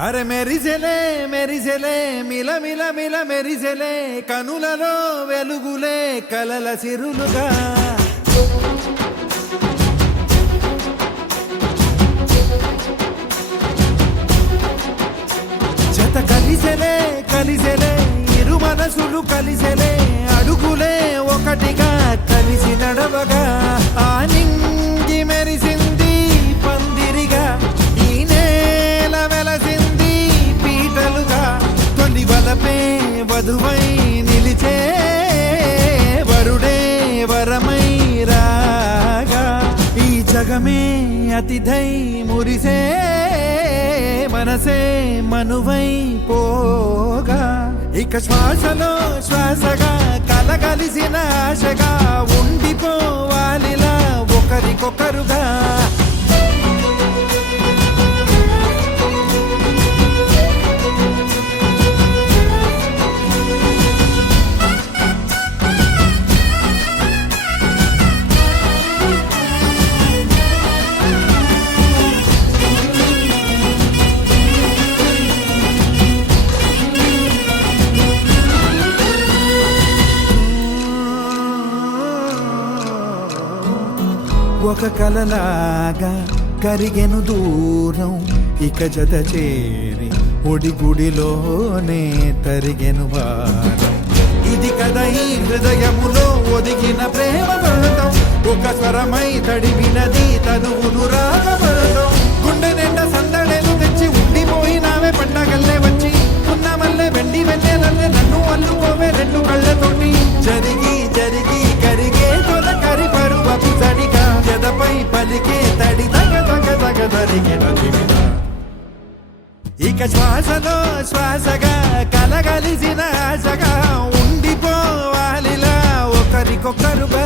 అరే మెరిసెలే మెరిసెలే మిల మిల మిల మెరిసెలే కనులలో వెలుగులే కలల సిరులుగా జత కలిసెలే కలిసెలే ఇరు మనసులు కలిసెలే అడుగులే ఒకటిగా కలిసి నడవగా ఆ నింగి మెరిసింది పందిరిగా ఈ నేల వెలసింది పీటలుగా తొలి వలపే వధువై నిలిచే వరుడే వరమై రాగా ఈ జగమే అతిథై మురిసే మనసే మనువై పోగా ఇక శ్వాసలో శ్వాసగా కలగలిసిన ఆశగా ఉండిపోవాలిలా ఒకరికొకరుగా ఒక కలలాగా కరిగెను దూరం ఇక జత చేరి ఒడిగుడిలోనే తరిగెను వారం ఇది కదా ఈ హృదయములో ఒదిగిన ప్రేమ బంధం ఒక స్వరమై తడివినది తనువును రాగబడతాం గుండె నిండా సందడేలు తెచ్చి ఉండిపోయినావే పండగల్లే వచ్చి ఉన్నమల్లే వెండి వెన్నెలల్లే నన్ను అల్లుకోవే రెండు కళ్ళతోటి జరిగి జరిగి కరిగే తొలకరి పరువపు తడిగా జదపై పలికే తడి తగ తగ తగ తరిగిన దివిన ఇక శ్వాసలో శ్వాసగా కలగలిసిన ఆశగా ఉండిపోవాలిలా ఒకరికొకరుగా